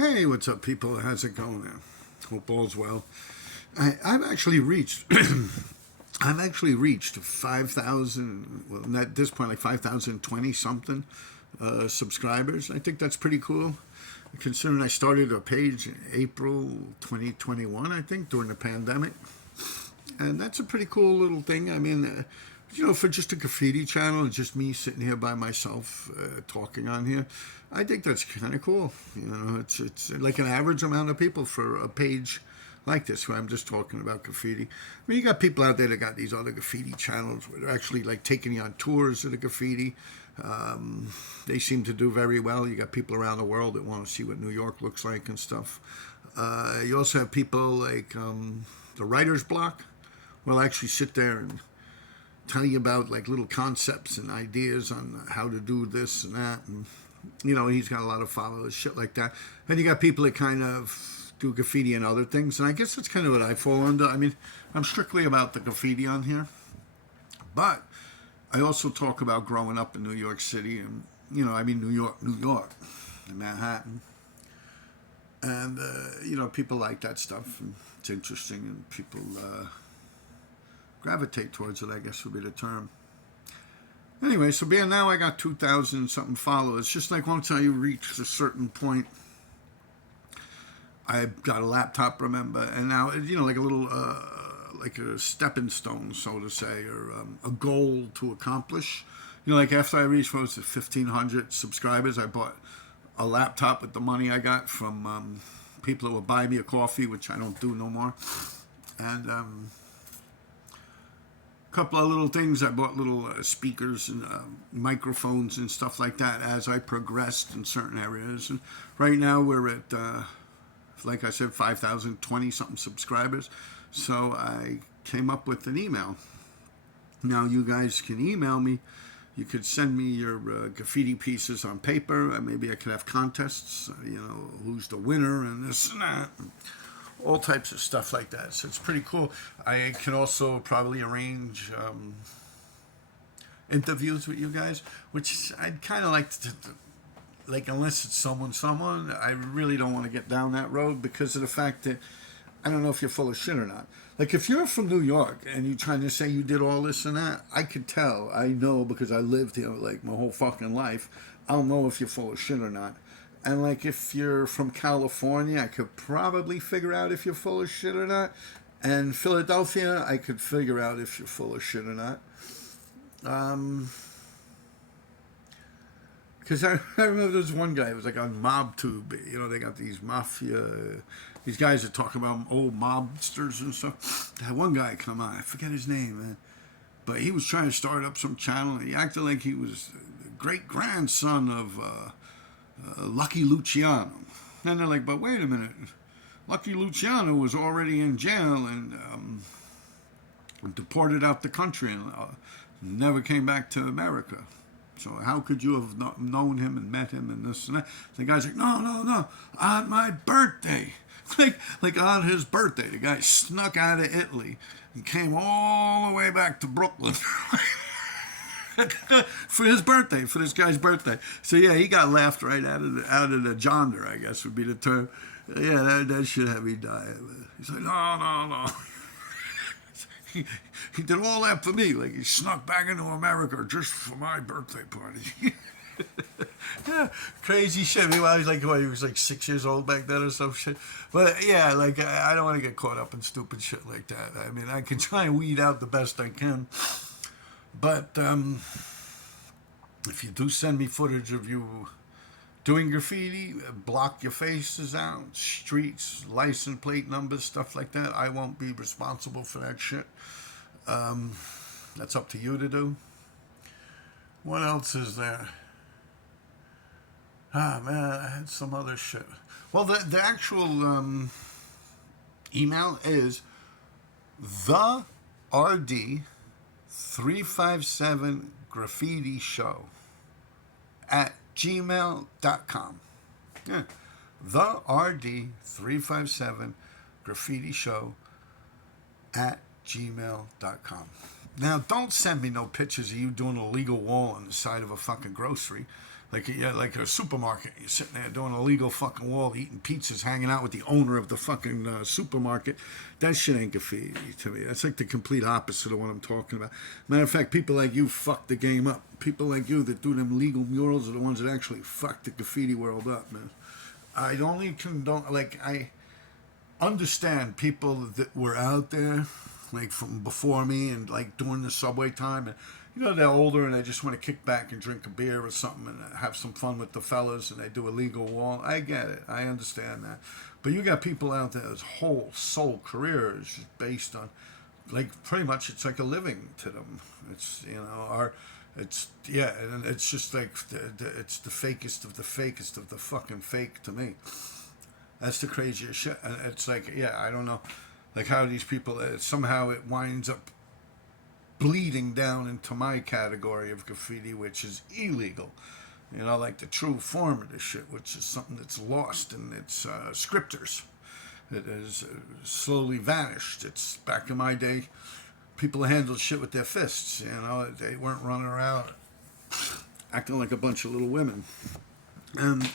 Hey, what's up, people? How's it going there? Hope all's well. I've actually reached, I've actually reached 5,000. Well, at this point, like 5,020 something subscribers. I think that's pretty cool, considering I started a page in April 2021. I think during the pandemic, and that's a pretty cool little thing. I mean, for just a graffiti channel and just me sitting here by myself talking on here, I think that's kind of cool. It's like an average amount of people for a page like this where I'm just talking about graffiti. I mean, you got people out there that got these other graffiti channels where they're actually like taking you on tours of the graffiti. They seem to do very well. You got people around the world that want to see what New York looks like and stuff. You also have people like the writer's block. Well, I actually sit there and tell you about like little concepts and ideas on how to do this and that, and he's got a lot of followers, shit like that. And you got people that kind of do graffiti and other things, and I guess that's kind of what I fall under. I mean, I'm strictly about the graffiti on here, but I also talk about growing up in New York City, and New York, and Manhattan, and people like that stuff, and it's interesting, and people gravitate towards it, I guess would be the term. Anyway, so being now I got 2,000 something followers, just like once I reached a certain point, I got a laptop, remember, and now, like a little, like a stepping stone, so to say, or a goal to accomplish. Like after I reached, 1,500 subscribers, I bought a laptop with the money I got from people that would buy me a coffee, which I don't do no more, and couple of little things. I bought little speakers and microphones and stuff like that as I progressed in certain areas. And right now we're at, like I said, 5,020 something subscribers. So I came up with an email. Now you guys can email me. You could send me your graffiti pieces on paper. Maybe I could have contests, who's the winner and this and that. All types of stuff like that. So it's pretty cool. I can also probably arrange interviews with you guys, which I'd kind of like to, like, unless it's someone, I really don't want to get down that road because of the fact that I don't know if you're full of shit or not. Like, if you're from New York and you're trying to say you did all this and that, I could tell. I know because I lived here, like, my whole fucking life. I'll know if you're full of shit or not. And, like, if you're from California, I could probably figure out if you're full of shit or not. And Philadelphia, I could figure out if you're full of shit or not. Because I remember there was one guy, it was like on MobTube. They got these mafia, these guys that talk about old mobsters and stuff. That one guy come on, I forget his name, man. But he was trying to start up some channel, and he acted like he was the great-grandson of Lucky Luciano. And they're like, but wait a minute. Lucky Luciano was already in jail and deported out the country and never came back to America. So how could you have known him and met him and this and that? The guy's like, no, on my birthday. like on his birthday, the guy snuck out of Italy and came all the way back to Brooklyn. For his birthday, for this guy's birthday. So yeah, he got laughed right out of the jonder, I guess would be the term. Yeah, that should have me die. He's like, no. he did all that for me. Like, he snuck back into America just for my birthday party. Yeah, crazy shit. Meanwhile, he was like 6 years old back then or some shit. But yeah, like, I don't want to get caught up in stupid shit like that. I mean, I can try and weed out the best I can. But if you do send me footage of you doing graffiti, block your faces out, streets, license plate numbers, stuff like that, I won't be responsible for that shit. That's up to you to do. What else is there? Ah, man, I had some other shit. Well, the actual email is the RD 357 graffiti show at gmail.com. Yeah. The RD 357 graffiti show at gmail.com. Now, don't send me no pictures of you doing a legal wall on the side of a fucking grocery. like a supermarket. You're sitting there doing a legal fucking wall, eating pizzas, hanging out with the owner of the fucking supermarket. That shit ain't graffiti to me. That's like the complete opposite of what I'm talking about. Matter of fact, people like you fuck the game up. People like you that do them legal murals are the ones that actually fuck the graffiti world up, man. I only condone, like, I understand people that were out there, like from before me and like during the subway time, and you know, they're older and they just want to kick back and drink a beer or something and have some fun with the fellas, and they do a legal wall. I get it. I understand that. But you got people out there whose whole soul career is just based on, like, pretty much it's like a living to them. It's, you know, yeah, and it's just like, it's the fakest of the fucking fake to me. That's the craziest shit. And it's like, yeah, I don't know, like how these people, somehow it winds up bleeding down into my category of graffiti, which is illegal. You know, like the true form of this shit, which is something that's lost in its scriptures. It has slowly vanished. It's back in my day, people handled shit with their fists. You know, they weren't running around acting like a bunch of little women.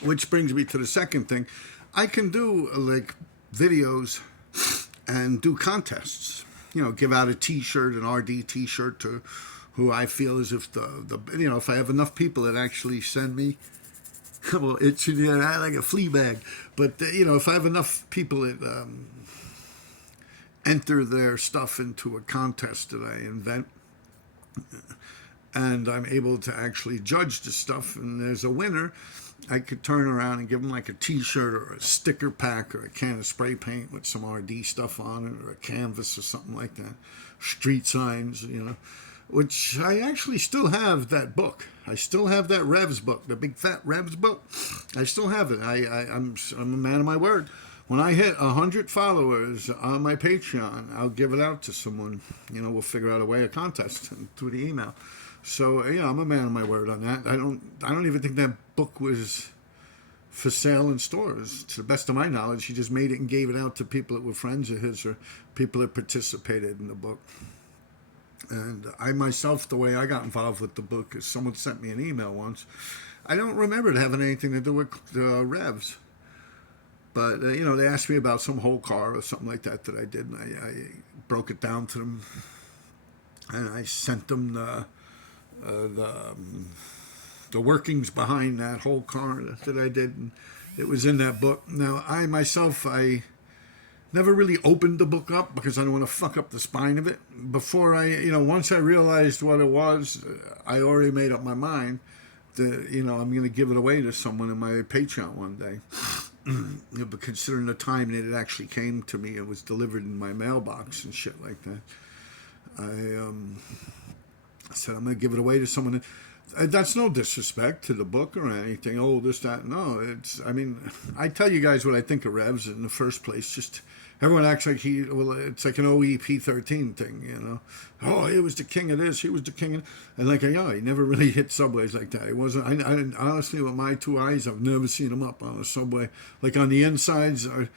Which brings me to the second thing. I can do like videos and do contests. You know, give out a T-shirt, an RD T-shirt to who I feel as if the you know, if I have enough people that actually send me, well, it's like a flea bag. But you know, if I have enough people that enter their stuff into a contest that I invent, and I'm able to actually judge the stuff, and there's a winner, I could turn around and give them like a T-shirt or a sticker pack or a can of spray paint with some RD stuff on it, or a canvas or something like that. Street signs, you know, which I actually still have that book. I still have that Revs book, the big fat Revs book. I still have it. I'm a man of my word. When I hit 100 followers on my Patreon, I'll give it out to someone. You know, we'll figure out a way, a contest through the email. So, you know, I'm a man of my word on that. I don't even think that book was for sale in stores. To the best of my knowledge, he just made it and gave it out to people that were friends of his or people that participated in the book. And I myself, the way I got involved with the book is someone sent me an email once. I don't remember it having anything to do with Revs. But, you know, they asked me about some whole car or something like that I did. And I broke it down to them. And I sent them the workings behind that whole car that I did, and it was in that book. Now, I myself, I never really opened the book up because I don't want to fuck up the spine of it. Before you know, once I realized what it was, I already made up my mind that, you know, I'm going to give it away to someone in my Patreon one day. But considering the time that it actually came to me, it was delivered in my mailbox and shit like that. I said, I'm going to give it away to someone. That's no disrespect to the book or anything. Oh, this, that. No, I mean, I tell you guys what I think of Revs in the first place. Just everyone acts like it's like an OEP13 thing, you know. Oh, he was the king of this. He was the king of, and like, yeah, he never really hit subways like that. It wasn't, I honestly, with my two eyes, I've never seen him up on a subway. Like on the insides or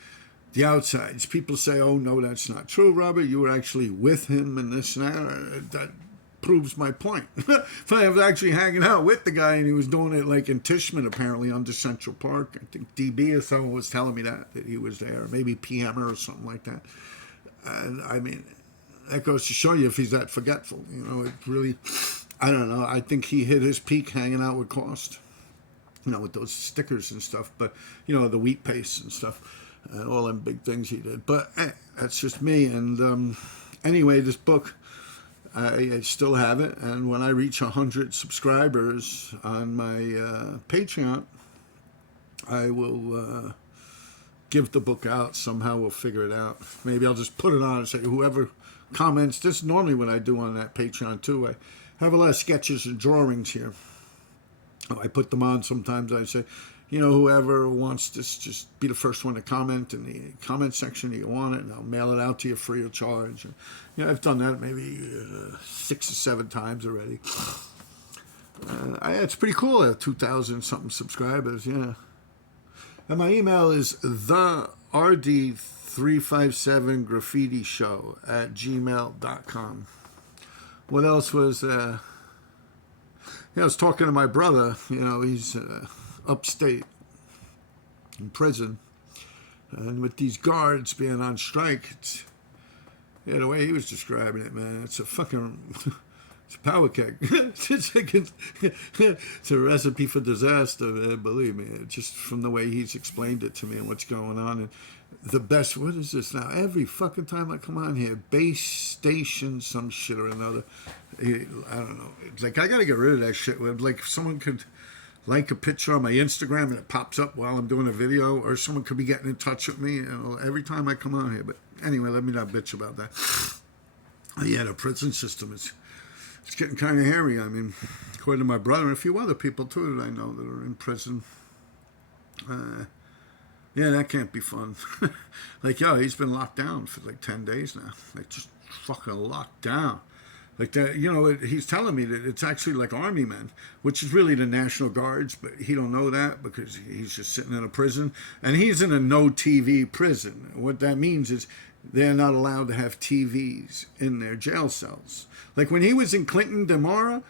the outsides. People say, oh, no, that's not true, Robert. You were actually with him and this and that. That proves my point. If I was actually hanging out with the guy and he was doing it like in Tishman, apparently, under Central Park. I think DB or someone was telling me that he was there, or maybe PMer or something like that. And I mean, that goes to show you if he's that forgetful. You know, it really, I don't know. I think he hit his peak hanging out with Cost, you know, with those stickers and stuff. But, you know, the wheat paste and stuff, all them big things he did. But that's just me. And anyway, this book, I still have it, and when I reach 100 subscribers on my Patreon, I will give the book out. Somehow we'll figure it out. Maybe I'll just put it on and say, whoever comments, this is normally what I do on that Patreon too. I have a lot of sketches and drawings here. I put them on sometimes. I say, you know, whoever wants this, just be the first one to comment in the comment section that you want it, and I'll mail it out to you free of charge. And, you know, I've done that maybe 6 or 7 times already. It's pretty cool. I have 2,000 something subscribers, yeah. And my email is therd357graffityshow@gmail.com. What else was... Yeah, I was talking to my brother. You know, he's upstate in prison, and with these guards being on strike, it's, yeah, the way he was describing it, man, it's a fucking, it's a power kick. It's a recipe for disaster, man, believe me. Just from the way he's explained it to me and what's going on. And the best, what is this now? Every fucking time I come on here, base station, some shit or another. I don't know. It's like, I got to get rid of that shit. Like, if someone could like a picture on my Instagram and it pops up while I'm doing a video, or someone could be getting in touch with me, you know, every time I come on here. But anyway, let me not bitch about that. Yeah, the prison system is, it's getting kind of hairy. I mean, according to my brother and a few other people too that I know that are in prison, yeah, that can't be fun. Like, yo, he's been locked down for like 10 days now. Like, just fucking locked down. Like that, you know, he's telling me that it's actually like army men, which is really the National Guards, but he don't know that because he's just sitting in a prison, and he's in a no TV prison. What that means is they're not allowed to have TVs in their jail cells. Like when he was in Clinton, Demora,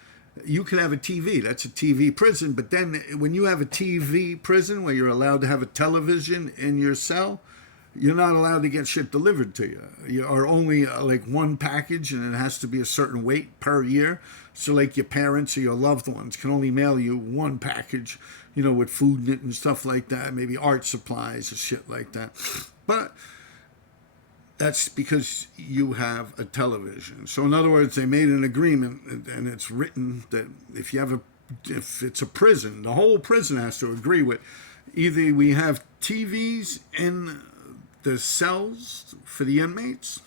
you could have a TV. That's a TV prison. But then when you have a TV prison where you're allowed to have a television in your cell, you're not allowed to get shit delivered to you. You are only like one package, and it has to be a certain weight per year. So like your parents or your loved ones can only mail you one package, you know, with food in it and stuff like that, maybe art supplies or shit like that. But that's because you have a television. So in other words, they made an agreement, and it's written that if it's a prison, the whole prison has to agree with either we have TVs in the cells for the inmates,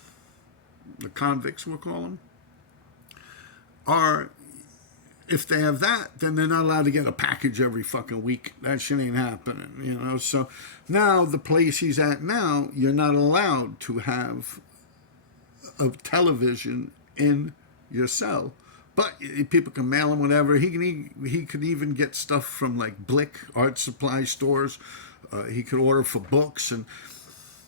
the convicts we'll call them, or if they have that, then they're not allowed to get a package every fucking week. That shit ain't happening, you know. So now the place he's at now, you're not allowed to have a television in your cell. But people can mail him whatever. He could even get stuff from like Blick art supply stores. He could order for books, and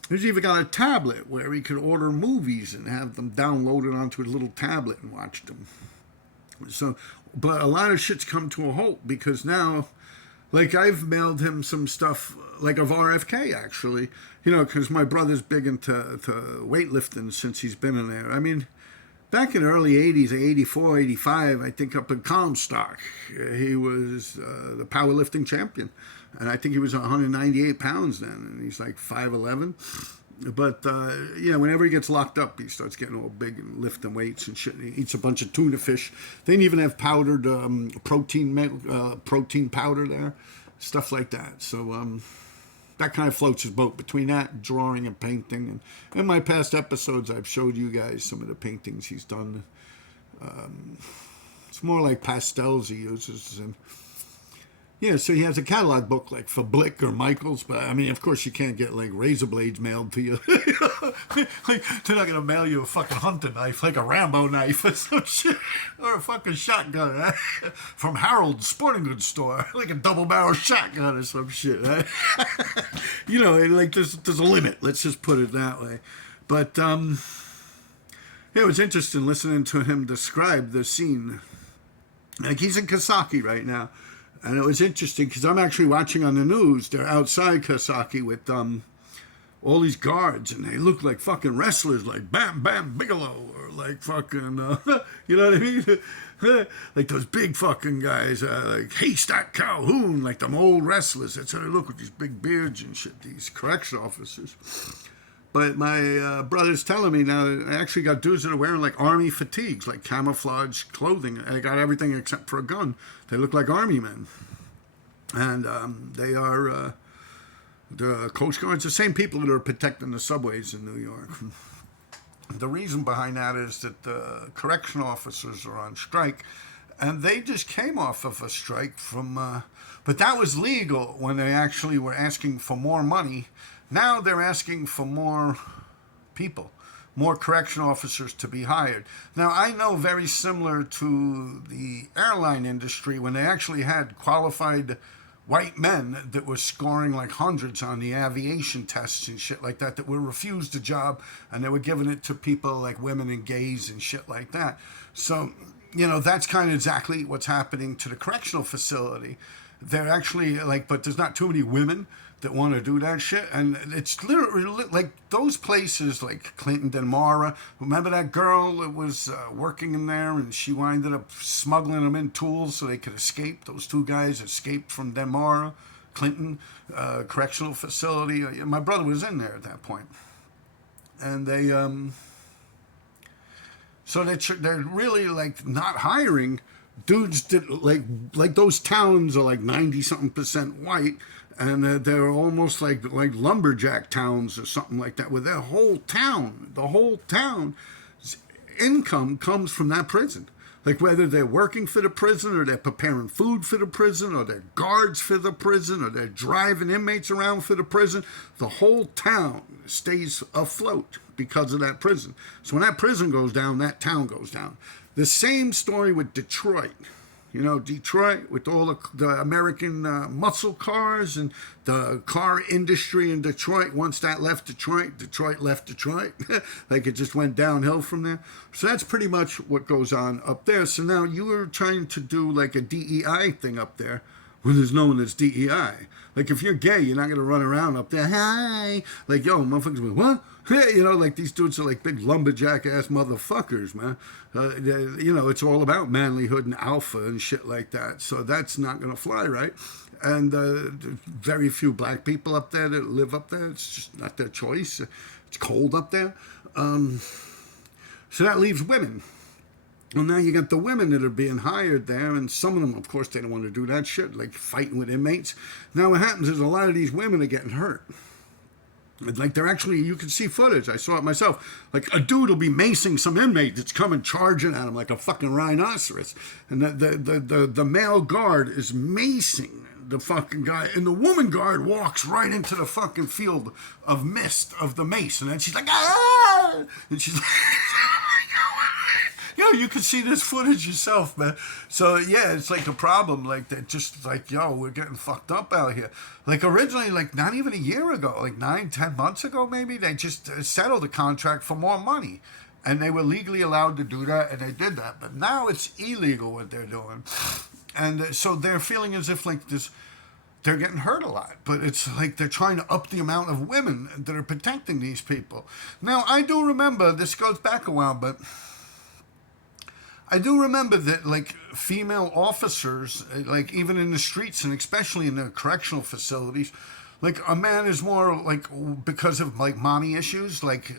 he's even got a tablet where he could order movies and have them downloaded onto his little tablet and watch them. So, but a lot of shit's come to a halt because now, like I've mailed him some stuff like of RFK actually, you know, because my brother's big into weightlifting since he's been in there. I mean, back in the early 80s, 84, 85, I think up in Comstock, he was the powerlifting champion. And I think he was 198 pounds then, and he's like 5'11". But, you know, whenever he gets locked up, he starts getting all big and lifting weights and shit. And he eats a bunch of tuna fish. They didn't even have powdered protein powder there, stuff like that. So that kind of floats his boat between that and drawing and painting. And in my past episodes, I've showed you guys some of the paintings he's done. It's more like pastels he uses, and yeah, so he has a catalog book like for Blick or Michaels, but I mean, of course, you can't get like razor blades mailed to you. Like, they're not gonna mail you a fucking hunting knife, like a Rambo knife or some shit, or a fucking shotgun from Harold's Sporting Goods store, like a double barrel shotgun or some shit. You know, like there's a limit. Let's just put it that way. But yeah, it was interesting listening to him describe the scene. Like he's in Kasaki right now. And it was interesting because I'm actually watching on the news. They're outside Kasaki with all these guards, and they look like fucking wrestlers, like Bam Bam Bigelow, or like fucking, you know what I mean? Like those big fucking guys, like Haystack Calhoun, like them old wrestlers. That's how they look with these big beards and shit, these correction officers. But my brother's telling me now, I actually got dudes that are wearing like army fatigues, like camouflage clothing. They got everything except for a gun. They look like army men. And they are the Coast Guards, the same people that are protecting the subways in New York. The reason behind that is that the correction officers are on strike. And they just came off of a strike from, but that was legal when they actually were asking for more money. Now they're asking for more people, more correction officers to be hired. Now, I know very similar to the airline industry when they actually had qualified white men that were scoring like hundreds on the aviation tests and shit like that were refused a job, and they were giving it to people like women and gays and shit like that. So that's kind of exactly what's happening to the correctional facility. They're actually like, but there's not too many women that want to do that shit. And it's literally like those places like Clinton, Denmark. Remember that girl that was working in there and she winded up smuggling them in tools so they could escape? Those two guys escaped from Denmark, Clinton correctional facility. My brother was in there at that point. And they, so they're really like not hiring dudes that like those towns are like 90-something% white, and they're almost like lumberjack towns or something like that, where the whole town's income comes from that prison. Like whether they're working for the prison or they're preparing food for the prison or they're guards for the prison or they're driving inmates around for the prison, the whole town stays afloat because of that prison. So when that prison goes down, that town goes down. The same story with Detroit. Detroit with all the American muscle cars and the car industry in Detroit. Once that left Detroit, Detroit left Detroit. Like it just went downhill from there. So that's pretty much what goes on up there. So now you are trying to do like a DEI thing up there when there's no one that's DEI. Like if you're gay, you're not going to run around up there, hi. Like, yo, motherfuckers, what? Like these dudes are like big lumberjack ass motherfuckers, man. It's all about manlyhood and alpha and shit like that. So that's not going to fly, right? And very few black people up there that live up there. It's just not their choice. It's cold up there. So that leaves women. Well, now you got the women that are being hired there, and some of them, of course, they don't want to do that shit, like fighting with inmates. Now what happens is a lot of these women are getting hurt. Like they're actually, you can see footage. I saw it myself. Like a dude will be macing some inmate that's coming charging at him like a fucking rhinoceros, and the male guard is macing the fucking guy, and the woman guard walks right into the fucking field of mist of the mace, and then she's like, ah, and she's like. You can see this footage yourself, man. So, yeah, it's like a problem. Like, they're just like, we're getting fucked up out here. Like, originally, like, not even a year ago, like 9-10 months ago, maybe, they just settled the contract for more money. And they were legally allowed to do that, and they did that. But now it's illegal what they're doing. And so they're feeling as if, like, they're getting hurt a lot. But it's like they're trying to up the amount of women that are protecting these people. Now, I do remember, this goes back a while, but I do remember that, like, female officers, like, even in the streets and especially in the correctional facilities, like, a man is more, like, because of, like, mommy issues, like,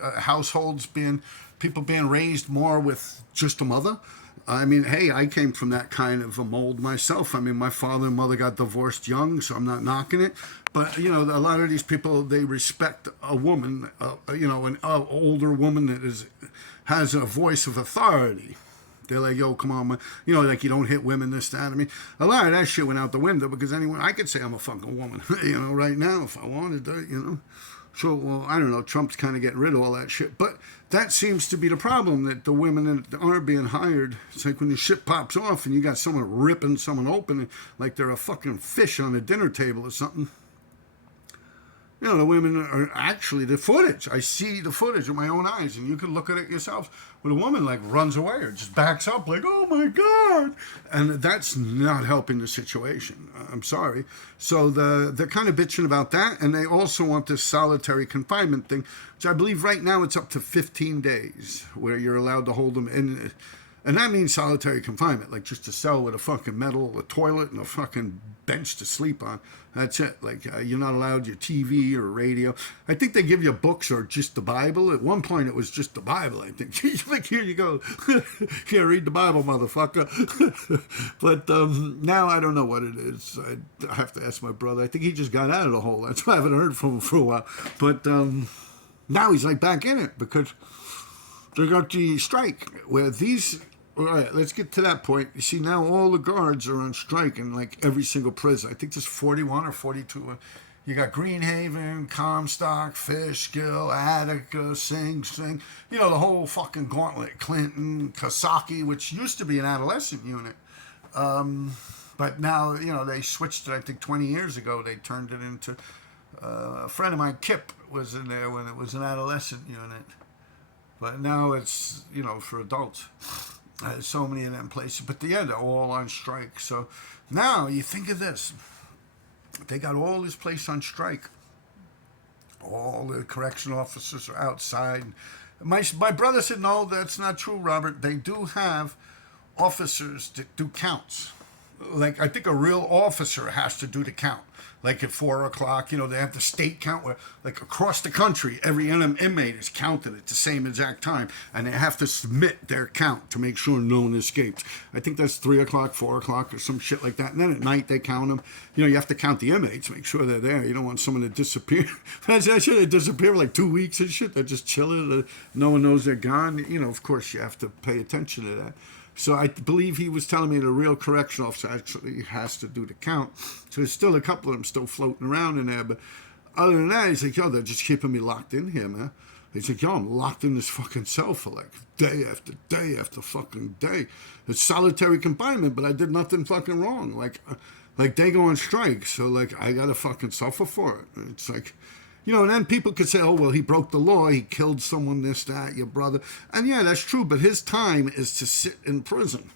people being raised more with just a mother. I mean, hey, I came from that kind of a mold myself. I mean, my father and mother got divorced young, so I'm not knocking it. But, a lot of these people, they respect a woman, an older woman that has a voice of authority. They're like, yo, come on, man. Like you don't hit women, this, that. I mean, a lot of that shit went out the window because I could say I'm a fucking woman, right now if I wanted to, So, well, I don't know. Trump's kind of getting rid of all that shit. But that seems to be the problem, that the women that aren't being hired, it's like when the shit pops off and you got someone ripping someone open like they're a fucking fish on a dinner table or something. The women are actually the footage. I see the footage with my own eyes, and you can look at it yourself. When a woman like runs away or just backs up, like, oh my God, and that's not helping the situation. I'm sorry. So they're kind of bitching about that, and they also want this solitary confinement thing, which I believe right now it's up to 15 days where you're allowed to hold them in. And that means solitary confinement, like just a cell with a fucking a toilet, and a fucking bench to sleep on. That's it. Like, you're not allowed your TV or radio. I think they give you books or just the Bible. At one point, it was just the Bible, I think. Like, here you go. Here, read the Bible, motherfucker. But now I don't know what it is. I have to ask my brother. I think he just got out of the hole. That's why I haven't heard from him for a while. But now he's like back in it because they got the strike where these... All right, let's get to that point. You see, now all the guards are on strike in like every single prison. I think there's 41 or 42. You got Greenhaven, Comstock, Fishkill, Attica, Sing Sing. The whole fucking gauntlet. Clinton, Coxsackie, which used to be an adolescent unit. But now, they switched it, I think 20 years ago. They turned it into... a friend of mine, Kip, was in there when it was an adolescent unit. But now it's, for adults. So many of them places. But yeah, they're all on strike. So now you think of this. They got all this place on strike. All the correction officers are outside. My brother said, no, that's not true, Robert. They do have officers that do counts. Like, I think a real officer has to do the count. Like at 4 o'clock, they have the state count where, like, across the country, every inmate is counted at the same exact time, and they have to submit their count to make sure no one escapes. I think that's 3 o'clock, 4 o'clock, or some shit like that. And then at night they count them. You have to count the inmates, make sure they're there. You don't want someone to disappear. That shit, they disappear for like 2 weeks and shit. They're just chilling. No one knows they're gone. Of course, you have to pay attention to that. So I believe he was telling me the real correction officer actually has to do the count. So there's still a couple of them still floating around in there. But other than that, he's like, yo, they're just keeping me locked in here, man. He's like, yo, I'm locked in this fucking cell for like day after day after fucking day. It's solitary confinement, but I did nothing fucking wrong. Like they go on strike, so like I gotta fucking suffer for it. It's like, and then people could say, oh, well, he broke the law. He killed someone, this, that, your brother. And yeah, that's true. But his time is to sit in prison,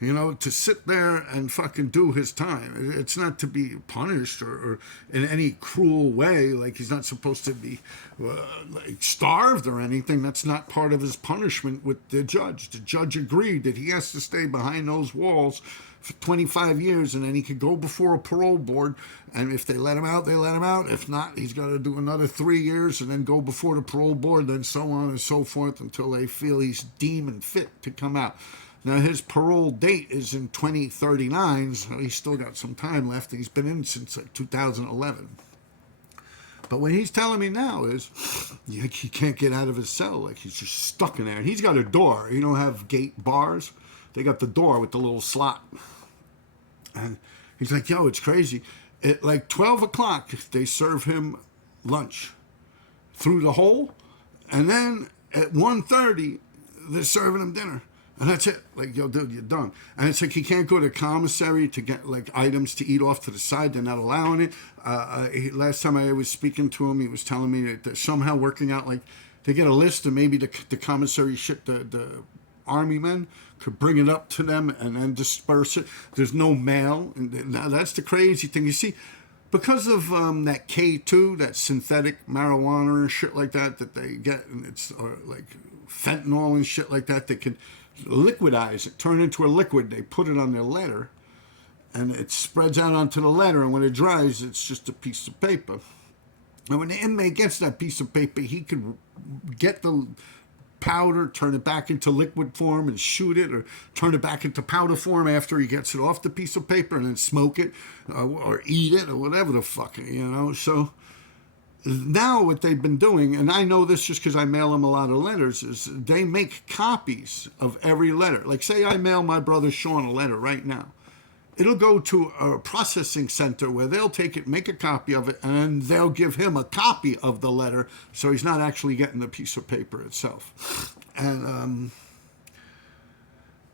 to sit there and fucking do his time. It's not to be punished or in any cruel way. Like he's not supposed to be like starved or anything. That's not part of his punishment with the judge. The judge agreed that he has to stay behind those walls for 25 years, and then he could go before a parole board, and if they let him out, they let him out. If not, he's got to do another 3 years and then go before the parole board, then so on and so forth until they feel he's deemed fit to come out. Now, his parole date is in 2039, so he's still got some time left. He's been in since like 2011. But what he's telling me now is he can't get out of his cell. Like, he's just stuck in there. And he's got a door. You don't have gate bars. They got the door with the little slot. And he's like, yo, it's crazy. At like 12 o'clock, they serve him lunch through the hole. And then at 1:30, they're serving him dinner. And that's it. Like, yo, dude, you're done. And it's like he can't go to commissary to get, like, items to eat off to the side. They're not allowing it. Last time I was speaking to him, he was telling me that they're somehow working out, like, they get a list and maybe the commissary shit, the army men could bring it up to them and then disperse it. There's no mail. And now that's the crazy thing. You see, because of that K2, that synthetic marijuana and shit like that they get, and it's like fentanyl and shit like that, they can liquidize it, turn it into a liquid. They put it on their letter, and it spreads out onto the letter, and when it dries, it's just a piece of paper. And when the inmate gets that piece of paper, he could get the powder, turn it back into liquid form and shoot it, or turn it back into powder form after he gets it off the piece of paper, and then smoke it or eat it or whatever the fuck, So now what they've been doing, and I know this just because I mail them a lot of letters, is they make copies of every letter. Like, say I mail my brother Sean a letter right now. It'll go to a processing center where they'll take it, make a copy of it, and then they'll give him a copy of the letter, so he's not actually getting the piece of paper itself. And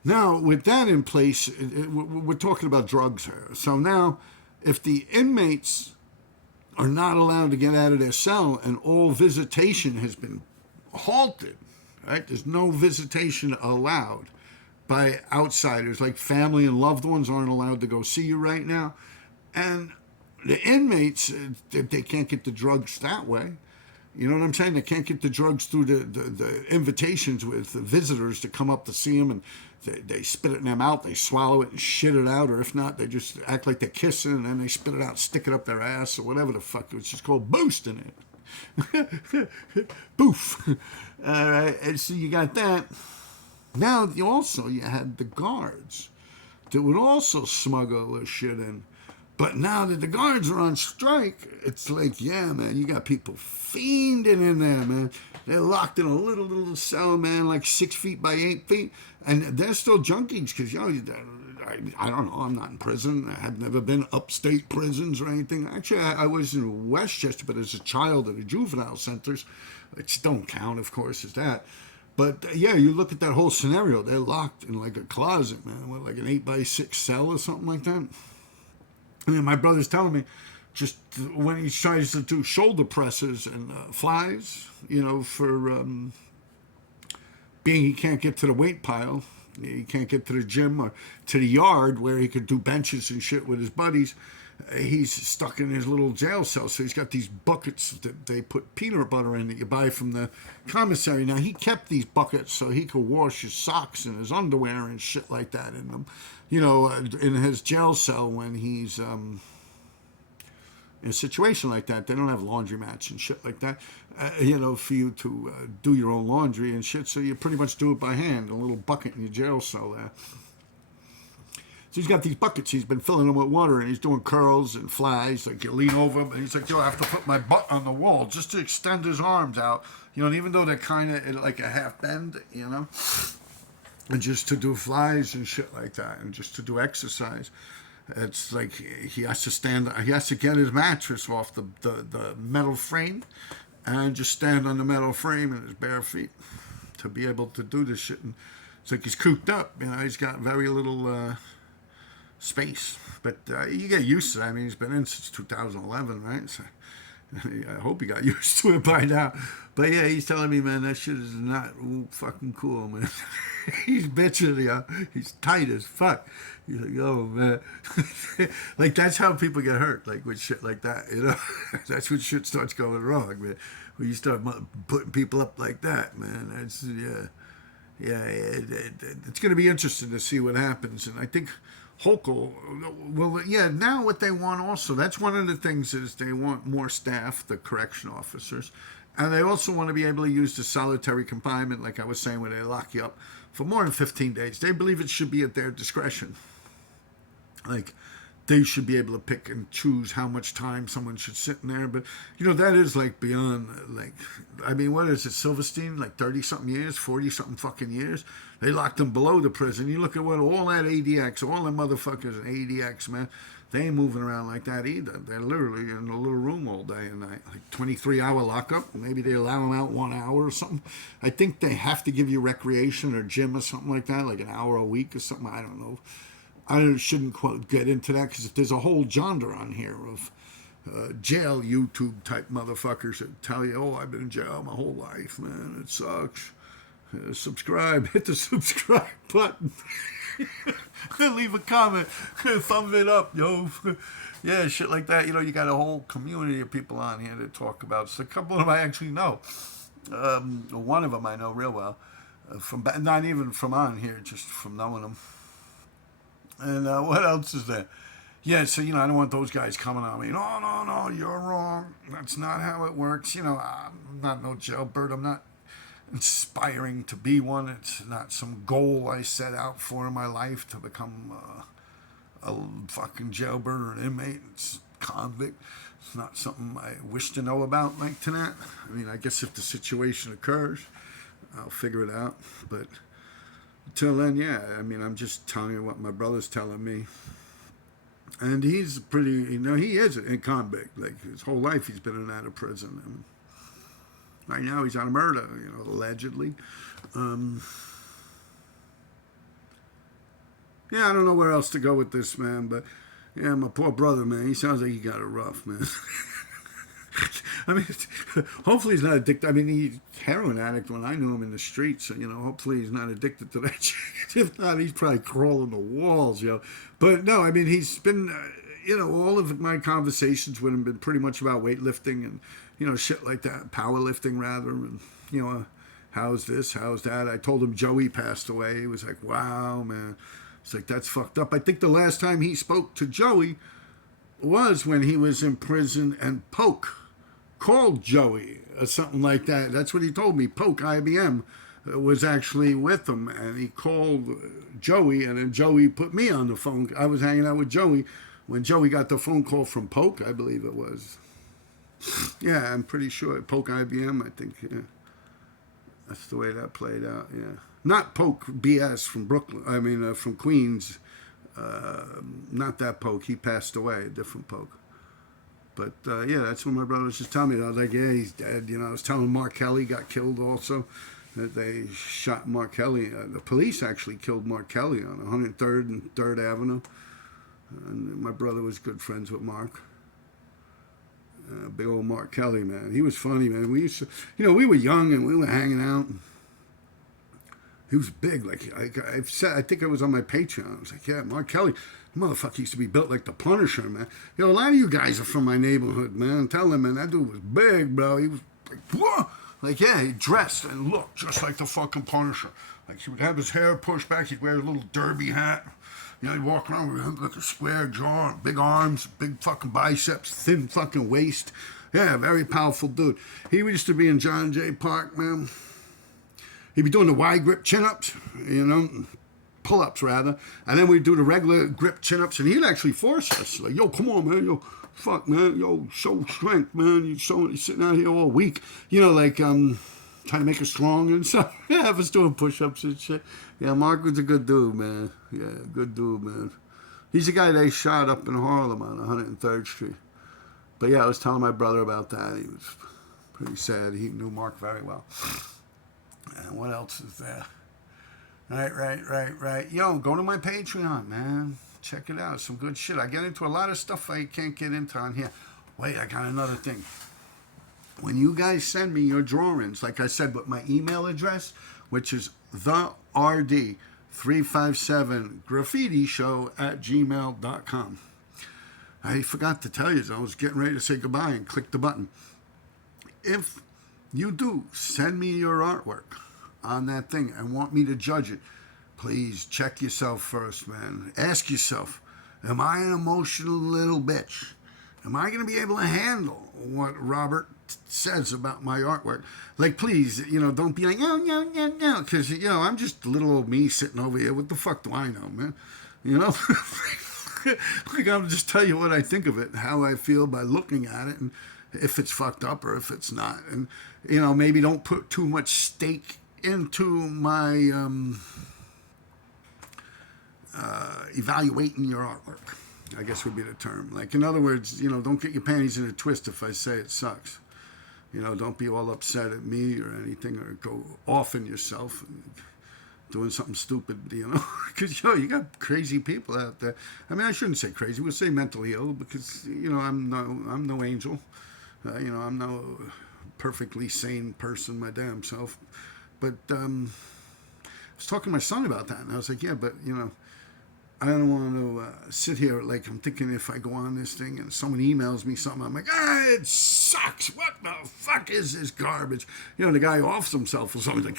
now, with that in place, we're talking about drugs here. So now, if the inmates are not allowed to get out of their cell and all visitation has been halted, right? There's no visitation allowed by outsiders, like family and loved ones aren't allowed to go see you right now. And the inmates, they can't get the drugs that way. You know what I'm saying? They can't get the drugs through the invitations with the visitors to come up to see them, and they spit it in their mouth, they swallow it and shit it out, or if not, they just act like they're kissing, and then they spit it out, stick it up their ass, or whatever the fuck. It's just called boosting it. Boof. All right, and so you got that. Now, you had the guards that would also smuggle this shit in. But now that the guards are on strike, it's like, yeah, man, you got people fiending in there, man. They're locked in a little cell, man, like 6 feet by 8 feet. And they're still junkies because, I don't know, I'm not in prison. I have never been upstate prisons or anything. Actually, I was in Westchester, but as a child at the juvenile centers, which don't count, of course, as that. But, yeah, you look at that whole scenario. They're locked in like a closet, man, with like an 8 by 6 cell or something like that. I mean, my brother's telling me just when he tries to do shoulder presses and flies, for being he can't get to the weight pile He can't get to the gym or to the yard where he could do benches and shit with his buddies. He's stuck in his little jail cell. So he's got these buckets that they put peanut butter in that you buy from the commissary. Now, he kept these buckets so he could wash his socks and his underwear and shit like that in them. You know, in his jail cell when he's in a situation like that. They don't have laundromats and shit like that, you know, for you to do your own laundry and shit. So you pretty much do it by hand, a little bucket in your jail cell there. So he's got these buckets. He's been filling them with water, and he's doing curls and flies. Like, you lean over him, and he's like, yo, I have to put my butt on the wall just to extend his arms out. You know, and even though they're kind of like a half bend, you know, and just to do flies and shit like that, and just to do exercise. It's like he has to stand, he has to get his mattress off the metal frame and just stand on the metal frame in his bare feet to be able to do this shit. And it's like he's cooped up, you know, he's got very little space. But you get used to it. I mean, he's been in since 2011, right? So I hope he got used to it by now. But yeah, he's telling me, man, that shit is not fucking cool, man. He's bitching, you know. He's tight as fuck. He's like, oh, man. Like, that's how people get hurt, like, with shit like that, you know. That's when shit starts going wrong, man. When you start putting people up like that, man. That's, it's going to be interesting to see what happens. And I think Hochul, well, yeah, now what they want also, that's one of the things is they want more staff, the correction officers, and they also want to be able to use the solitary confinement, like I was saying, where they lock you up for more than 15 days. They believe it should be at their discretion. Like, they should be able to pick and choose how much time someone should sit in there. But, you know, that is, like, beyond, like, I mean, what is it, Silverstein? Like 30-something years, 40-something fucking years? They locked them below the prison. You look at what all that ADX, all them motherfuckers in ADX, man, they ain't moving around like that either. They're literally in a little room all day and night. Like 23-hour lockup. Maybe they allow them out 1 hour or something. I think they have to give you recreation or gym or something like that, like an hour a week or something. I don't know. I shouldn't quite get into that because there's a whole genre on here of jail YouTube type motherfuckers that tell you, oh, I've been in jail my whole life, man. It sucks. Subscribe. Hit the subscribe button. Leave a comment. Thumbs it up, yo. Yeah, shit like that. You know, you got a whole community of people on here to talk about. So a couple of them I actually know. One of them I know real well. From not even from on here, just from knowing them. And what else is there? Yeah, so, you know, I don't want those guys coming on me. No, you're wrong. That's not how it works. You know, I'm not no jailbird. I'm not inspiring to be one. It's not some goal I set out for in my life to become a fucking jailbird or an inmate. It's convict. It's not something I wish to know about like tonight. I mean, I guess if the situation occurs, I'll figure it out. But until then, yeah, I mean, I'm just telling you what my brother's telling me. And he's pretty, you know, he is a convict. Like, his whole life he's been in and out of prison. And right now he's on a murder, you know, allegedly. Yeah, I don't know where else to go with this, man. But, yeah, my poor brother, man, he sounds like he got it rough, man. I mean, hopefully he's not addicted. I mean, he's a heroin addict when I knew him in the streets. So, you know, hopefully he's not addicted to that shit. If not, he's probably crawling the walls, you know. But, no, I mean, he's been, you know, all of my conversations with him been pretty much about weightlifting and, you know, shit like that. Powerlifting, rather. And, you know, how's this, how's that. I told him Joey passed away. He was like, wow, man. It's like, that's fucked up. I think the last time he spoke to Joey was when he was in prison and Poke called Joey or something like that. That's what he told me. Poke, IBM, was actually with him, and he called Joey, and then Joey put me on the phone. I was hanging out with Joey when Joey got the phone call from Poke, I believe it was. Yeah, I'm pretty sure. Poke IBM, I think, yeah. That's the way that played out, yeah. Not Poke BS from Brooklyn, I mean, from Queens. Not that Poke. He passed away, a different Poke. But, yeah, that's what my brother was just telling me. I was like, yeah, he's dead. You know, I was telling Mark Kelly got killed also. That they shot Mark Kelly. The police actually killed Mark Kelly on 103rd and 3rd Avenue. And my brother was good friends with Mark. Big old Mark Kelly, man. He was funny, man. We used to, you know, we were young and we were hanging out. He was big. Like I've said, I think it was on my Patreon. I was like, yeah, Mark Kelly, motherfucker used to be built like the Punisher, man. A lot of you guys are from my neighborhood, man. Tell them, man, that dude was big, bro. He was like, whoa. Like, yeah, he dressed and looked just like the fucking Punisher. Like, he would have his hair pushed back. He'd wear a little derby hat. He'd walk around with like a square jaw, big arms, big fucking biceps, thin fucking waist. Yeah, very powerful dude. He used to be in John Jay Park, man. He'd be doing the wide grip chin-ups, pull-ups rather. And then we'd do the regular grip chin-ups, and he'd actually force us. Like, yo, come on, man. Yo, fuck, man. Yo, show strength, man. You're sitting out here all week. Trying to make us strong and stuff. Yeah, have us doing push-ups and shit. Yeah, Mark was a good dude, man. Yeah, good dude, man. He's the guy they shot up in Harlem on 103rd Street. But yeah, I was telling my brother about that. He was pretty sad. He knew Mark very well. And what else is there? Right. Yo, go to my Patreon, man. Check it out. Some good shit. I get into a lot of stuff I can't get into on here. Wait, I got another thing. When you guys send me your drawings, like I said, with my email address, which is therd357graffitishow@gmail.com. I forgot to tell you, I was getting ready to say goodbye and click the button. If you do send me your artwork on that thing and want me to judge it, please check yourself first, man. Ask yourself, am I an emotional little bitch? Am I going to be able to handle what Robert says about my artwork? Like, please, don't be like, no, because, I'm just little old me sitting over here. What the fuck do I know, man? Like, I'll just tell you what I think of it, how I feel by looking at it, and if it's fucked up or if it's not. And, maybe don't put too much stake into my evaluating your artwork, I guess would be the term. Like, in other words, don't get your panties in a twist if I say it sucks. Don't be all upset at me or anything, or go off in yourself and doing something stupid, because, you got crazy people out there. I mean, I shouldn't say crazy. We'll say mentally ill because, I'm no angel. I'm no perfectly sane person, my damn self. But I was talking to my son about that, and I was like, yeah, but, I don't want to sit here like I'm thinking if I go on this thing and someone emails me something, I'm like, it sucks. What the fuck is this garbage? The guy offs himself or something like,